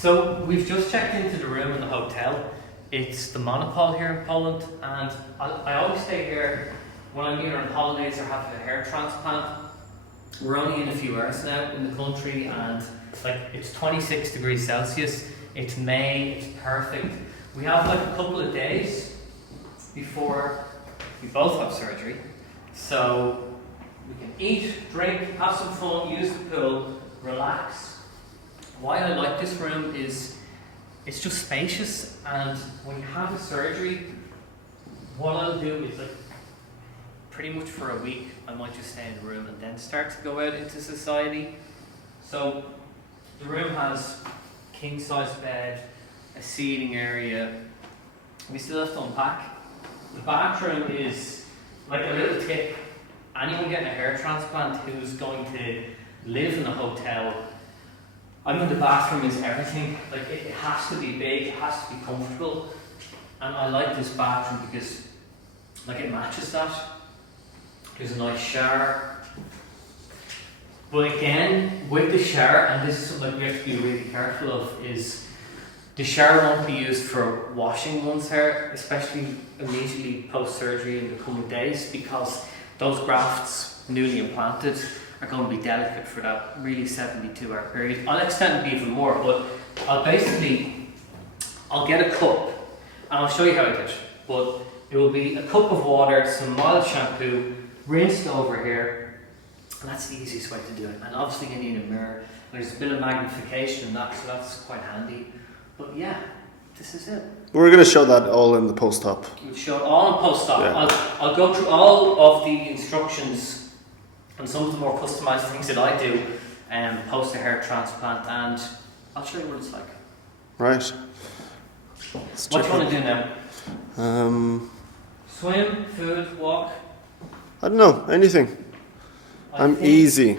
So we've just checked into the room in the hotel. It's the monopole here in Poland, and I always stay here when I'm either on holidays or having a hair transplant. We're only in a few hours now in the country, and it's 26 degrees Celsius. It's May, it's perfect. We have like a couple of days before we both have surgery. So we can eat, drink, have some fun, use the pool, relax. Why I like this room is it's just spacious, and when you have a surgery, what I'll do is pretty much for a week I might just stay in the room and then start to go out into society. So the room has king size bed, a seating area. We still have to unpack. The bathroom is like a little tip. Anyone getting a hair transplant who's going to live in a hotel, I mean, the bathroom is everything. It has to be big, it has to be comfortable. And I like this bathroom because it matches that. There's a nice shower. But again, with the shower, and this is something we have to be really careful of, is the shower won't be used for washing one's hair, especially immediately post-surgery in the coming days, because those grafts, newly implanted, are going to be delicate for that really 72-hour period. I'll extend it even more, but I'll get a cup, and I'll show you how I do it. But it will be a cup of water, some mild shampoo, rinsed over here, and that's the easiest way to do it. And obviously you need a mirror. There's a bit of magnification in that, so that's quite handy. But yeah, this is it. We're going to show that all in the post-op. We'll show it all in post-op. Yeah. I'll go through all of the instructions and some of the more customized things that I do post a hair transplant, and I'll show you what it's like. Right. What do you want to do now? Swim, food, walk? I don't know, anything. I'm easy.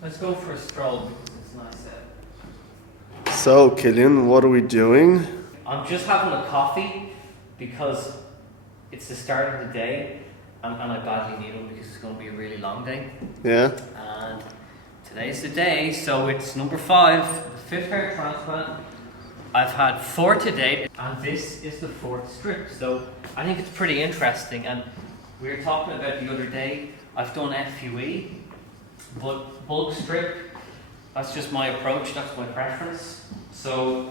Let's go for a stroll because it's nice out. So, Killian, what are we doing? I'm just having a coffee because it's the start of the day, and I badly need one because it's going to be a really long day. Yeah. And today's the day, so it's number 5, the 5th hair transplant. I've had 4 to date, and this is the 4th strip. So I think it's pretty interesting. And we were talking about the other day, I've done FUE, but bulk strip, that's just my approach, that's my preference. So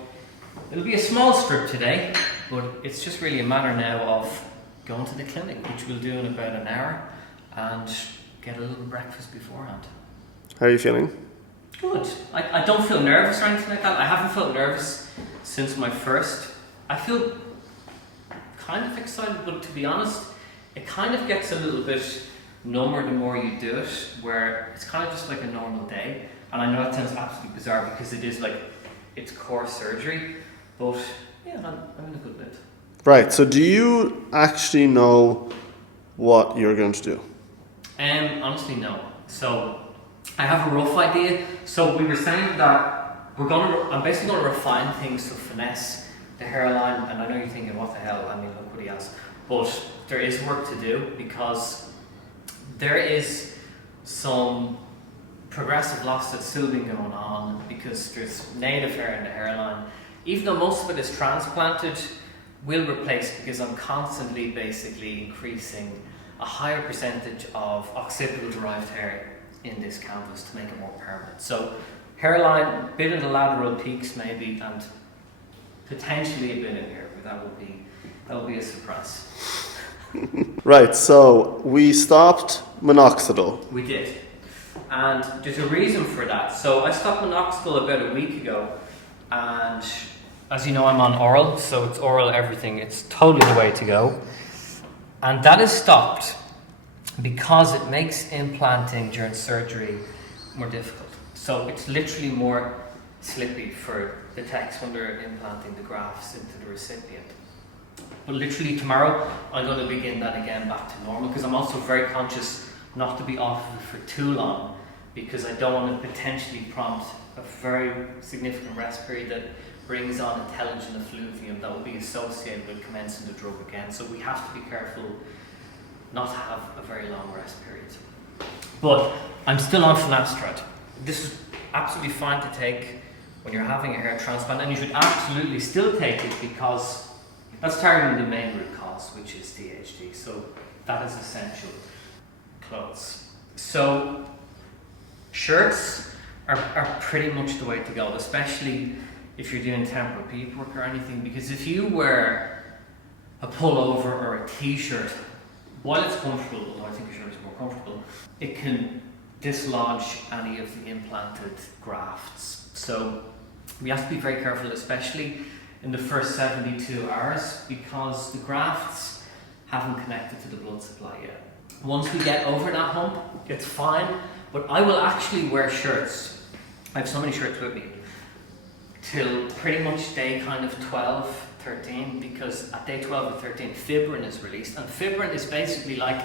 it'll be a small strip today, but it's just really a matter now of going to the clinic, which we'll do in about an hour, and get a little breakfast beforehand. How are you feeling? Good. I don't feel nervous or anything like that. I haven't felt nervous since my first. I feel kind of excited, but to be honest, it kind of gets a little bit number the more you do it, where it's kind of just like a normal day. And I know that sounds absolutely bizarre because it is it's core surgery, but yeah, I'm in a good mood. Right, so do you actually know what you're going to do? Honestly, no. So I have a rough idea. So we were saying that I'm basically going to refine things to finesse the hairline, and I know you're thinking, what the hell, I mean, look what he has. But there is work to do because there is some progressive loss that's still been going on because there's native hair in the hairline. Even though most of it is transplanted, we'll replace because I'm constantly basically increasing a higher percentage of occipital derived hair in this canvas to make it more permanent. So hairline, bit in the lateral peaks maybe, and potentially a bit in here, but that will be a surprise. Right, so we stopped minoxidil. We did. And there's a reason for that. So I stopped minoxidil about a week ago, and as you know, I'm on oral, so it's oral everything. It's totally the way to go. And that is stopped because it makes implanting during surgery more difficult. So it's literally more slippy for the techs when they're implanting the grafts into the recipient. But literally tomorrow, I'm going to begin that again back to normal because I'm also very conscious not to be off of it for too long because I don't want to potentially prompt a very significant rest period that brings on a telogen effluvium that will be associated with commencing the drug again. So we have to be careful not to have a very long rest period. But I'm still on finasteride. This is absolutely fine to take when you're having a hair transplant, and you should absolutely still take it because that's targeting the main root cause, which is DHD. So that is essential. Clothes. So shirts are pretty much the way to go, especially if you're doing temporary bead work or anything, because if you wear a pullover or a t-shirt, while it's comfortable, although I think a shirt is more comfortable, it can dislodge any of the implanted grafts. So we have to be very careful, especially in the first 72 hours, because the grafts haven't connected to the blood supply yet. Once we get over that hump, it's fine, but I will actually wear shirts. I have so many shirts with me till pretty much day kind of 12, 13, because at day 12 or 13, fibrin is released, and fibrin is basically like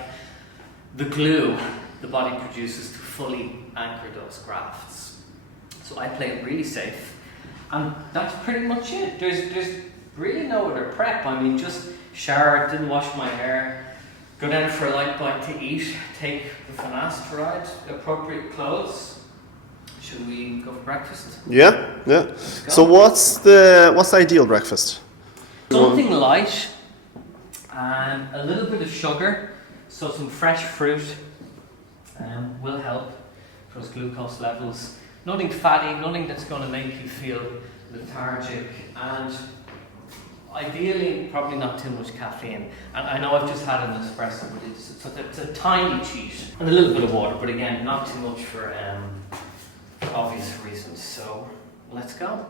the glue the body produces to fully anchor those grafts. So I play it really safe, and that's pretty much it. There's really no other prep. I mean, just shower, didn't wash my hair, go down for a light bite to eat, take the finasteride, appropriate clothes. Should we go for breakfast? Yeah. So what's the ideal breakfast? Something light and a little bit of sugar, so some fresh fruit will help those glucose levels. Nothing fatty, nothing that's going to make you feel lethargic, and ideally probably not too much caffeine. And I know I've just had an espresso, but it's a tiny cheat, and a little bit of water, but again, not too much for obvious reasons. So let's go.